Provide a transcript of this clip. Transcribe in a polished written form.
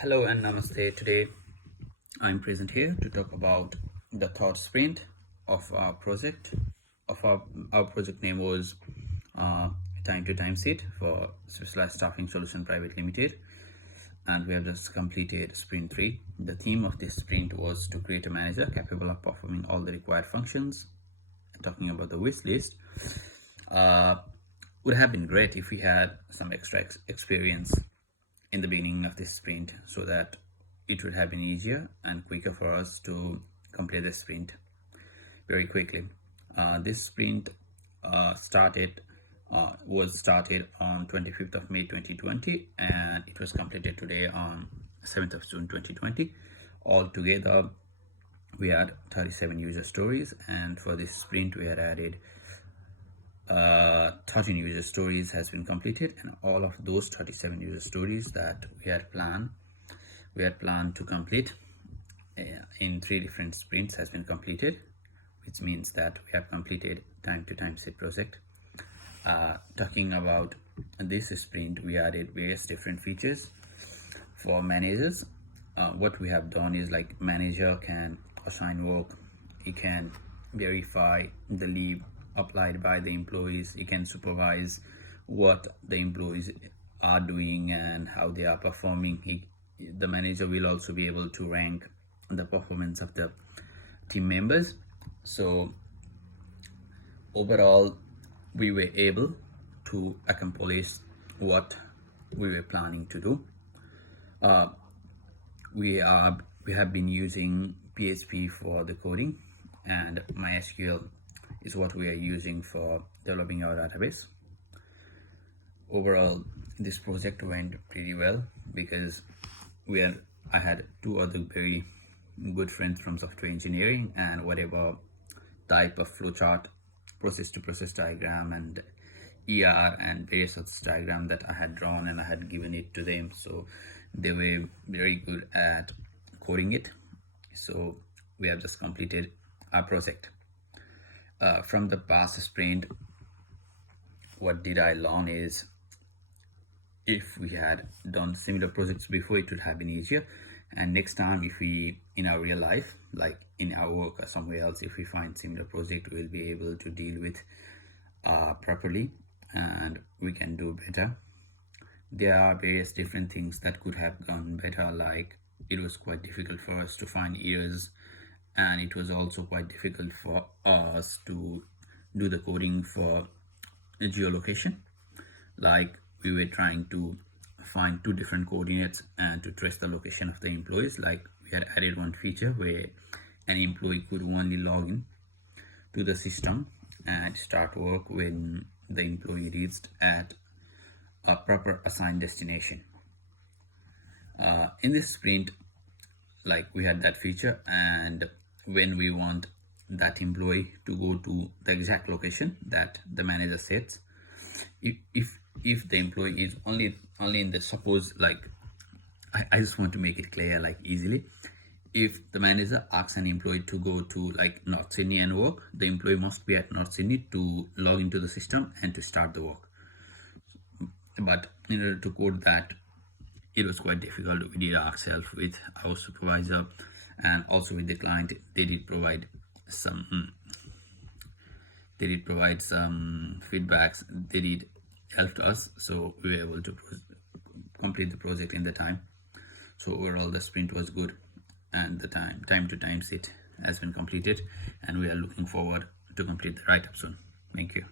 Hello and namaste. Today I'm present here to talk about the third sprint of our project. Our project name was Time to Time Seat for Specialized Staffing Solution Private Limited, and we have just completed sprint 3. The theme of this sprint was to create a manager capable of performing all the required functions. Talking about the wish list, would have been great if we had some extra experience in the beginning of this sprint, so that it would have been easier and quicker for us to complete the sprint very quickly. This sprint was started on 25th of May 2020, and it was completed today on 7th of June 2020. Altogether, we had 37 user stories, and for this sprint we had added 13 user stories has been completed, and all of those 37 user stories that we had planned to complete in 3 different sprints has been completed, which means that we have completed time to time set project. Talking about this sprint, we added various different features for managers. What we have done is, like, manager can assign work, he can verify the leave applied by the employees, he can supervise what the employees are doing and how they are performing. The manager will also be able to rank the performance of the team members. So overall, we were able to accomplish what we were planning to do. We have been using PHP for the coding, and MySQL is what we are using for developing our database. Overall, this project went pretty well because I had 2 other very good friends from software engineering, and whatever type of flowchart, process to process diagram, and ER and various other diagram that I had drawn, and I had given it to them, so they were very good at coding it. So we have just completed our project. From the past sprint, what did I learn is, if we had done similar projects before, it would have been easier. And next time, if we, in our real life, like in our work or somewhere else, if we find similar project, we'll be able to deal with properly, and we can do better. There are various different things that could have gone better, like it was quite difficult for us to find errors, and it was also quite difficult for us to do the coding for geolocation. Like, we were trying to find 2 different coordinates and to trace the location of the employees. Like, we had added one feature where an employee could only log in to the system and start work when the employee reached at a proper assigned destination. In this sprint, like, we had that feature, and when we want that employee to go to the exact location that the manager sets, if the employee is only in the, suppose, like, I just want to make it clear, like, easily. If the manager asks an employee to go to, like, North Sydney and work, the employee must be at North Sydney to log into the system and to start the work. But in order to code that, it was quite difficult. We did ourselves with our supervisor and also with the client. They did provide some feedbacks. They did help us, so we were able to complete the project in the time. So overall, the sprint was good, and the time to time set has been completed, and we are looking forward to complete the write-up soon. Thank you.